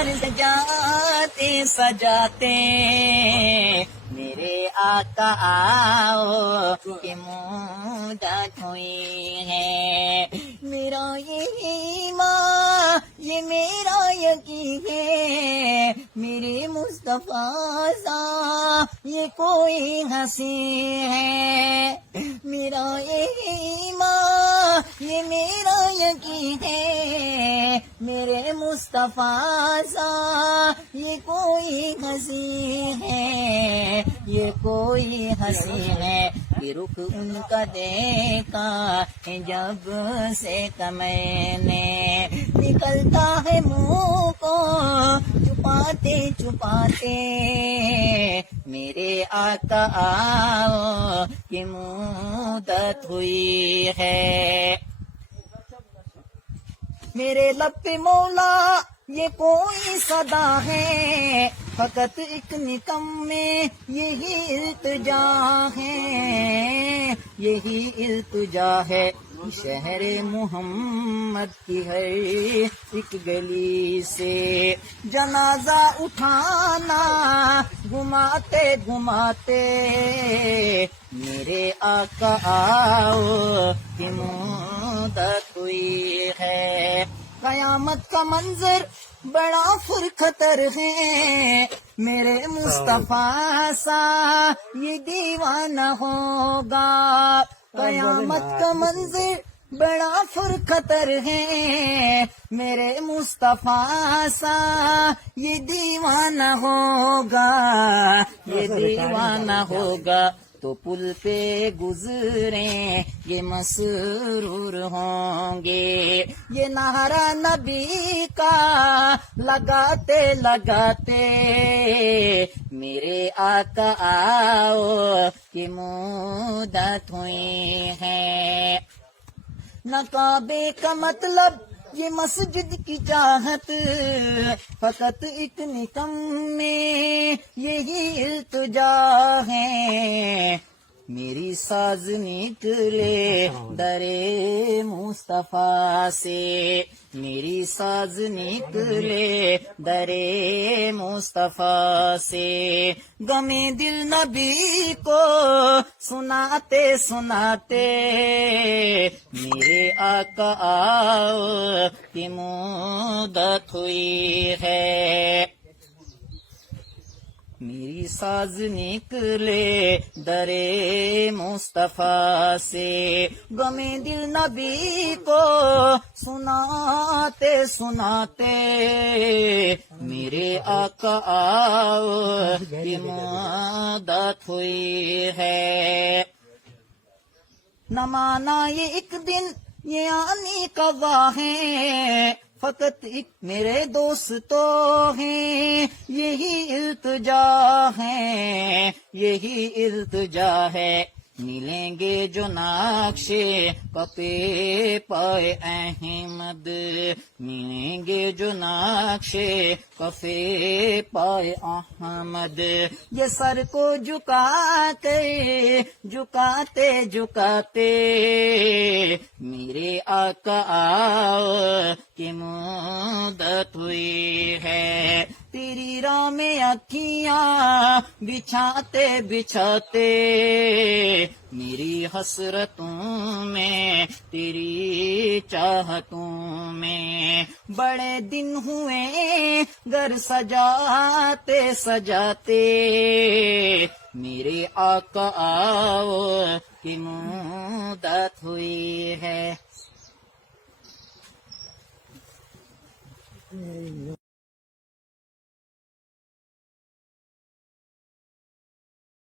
گھر سجاتے سجاتے میرے آقا آؤ کہ مدت ہوئی ہے. میرا یہ ایمان یہ میرا یقین ہے میرے مصطفیٰ سا یہ کوئی ہنسی ہے. میرا یہ ایمان یہ میرا یقین ہے میرے مصطفیٰ سا یہ کوئی ہنسی ہے یہ کوئی ہنسی ہے. کہ رخ ان کا دیکھا ہے جب سے میں نے نکلتا ہے منہ کو چھپاتے چھپاتے میرے آقا آؤ کہ مدت ہوئی ہے. میرے لب پہ مولا یہ کوئی صدا ہے فقط ایک نکم میں یہی التجا ہے یہی التجا ہے. شہر محمد کی ہر ایک گلی سے جنازہ اٹھانا گھماتے گھماتے میرے آقا آؤ کہ مدت ہوئی ہے. قیامت کا منظر بڑا فرخطر ہے میرے مصطفیٰ سا یہ دیوانہ ہوگا. قیامت کا منظر بڑا فرخطر ہے میرے مصطفیٰ سا یہ دیوانہ ہوگا یہ دیوانہ ہوگا. تو پل پہ گزریں یہ مسرور ہوں گے یہ نعرہ نبی کا لگاتے لگاتے میرے آقا آؤ کہ مدت ہوئی ہے. نہ کعبے کا مطلب یہ مسجد کی چاہت فقط ایک نکم میں یہی التجا ہے. میری ساز نکلے در مصطفیٰ سے میری ساز نکلے در مصطفیٰ سے. غمِ دل نبی کو سناتے سناتے میرے آقا آؤ کہ مدت ہوئی ہے. میری ساز نکلے در مصطفیٰ سے غمِ دل نبی کو سناتے سناتے میرے آقا آؤ کہ مدت ہوئی ہے. نہ مانا یہ ایک دن یہ آنے کا ہے فقط ایک میرے دوستو ہیں یہی التجا ہے یہی التجا ہے. ملیں گے جو نقشے کپے پائے احمد ملیں گے جو نقشے کفے پائے احمد. یہ سر کو جھکا کے جھکاتے جھکاتے میرے آقا آؤ کہ مدت ہوئی ہے. تیری راہ میں اکھیاں بچھاتے بچھاتے میری حسرتوں میں تیری چاہتوں میں بڑے دن ہوئے گھر سجاتے سجاتے میرے آقا آؤ کہ مدت ہوئی ہے.